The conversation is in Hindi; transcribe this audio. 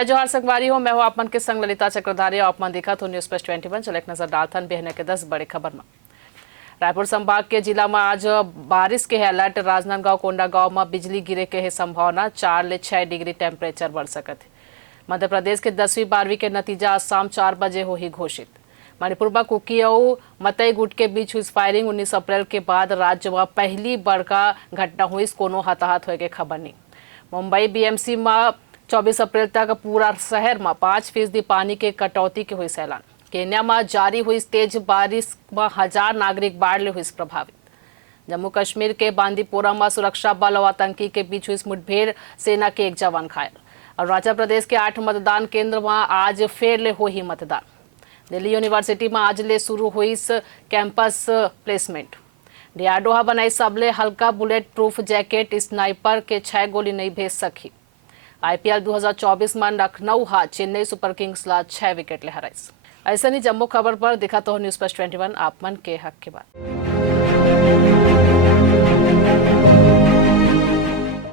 जय जोहार संगवारी हो। मैं हूं आपमन के संग ललिता चक्रधारी। आपमन देखा तो न्यूज प्लस 21। चले एक नजर डालथन बिहने के 10 बड़े खबर में। रायपुर संभाग के जिला में आज बारिश के अलर्ट। राजनांदगांव कोंडागांव में बिजली गिरे के है संभावना। 4 से 6 डिग्री टेम्परेचर बढ़ सकत है। मध्य प्रदेश के 10वीं 12वीं के नतीजा आज शाम 4 बजे हो ही घोषित। मणिपुर में कुकी और मतई गुट के बीच हुई फायरिंग 19 अप्रैल के बाद राज्य में पहली बड़का घटना हुई। कोनो हताहत होए के खबर नहीं। मुंबई बीएमसी में 24 अप्रैल तक पूरा शहर में 5% पानी के कटौती के हुई ऐलान। केन्या में जारी हुई तेज बारिश में 1000 नागरिक बाढ़ ले हुई प्रभावित। जम्मू कश्मीर के बांदीपोरा में सुरक्षा बल और आतंकी के बीच हुई मुठभेड़, सेना के एक जवान घायल। अरुणाचल प्रदेश के 8 मतदान केंद्र में आज फिर ले हो ही मतदान। दिल्ली यूनिवर्सिटी में आज ले शुरू हुई कैंपस प्लेसमेंट। डीआरडीओ बनाई सबले हल्का बुलेट प्रूफ जैकेट। स्नाइपर के 6 गोली नहीं भेज सकी। आईपीएल 2024 में लखनऊ चेन्नई सुपर किंग्स ला 6 विकेट ले हराइस। ऐसा नहीं जम्मू खबर पर दिखा तो न्यूज प्लस 21 आप मन के हक के बाद।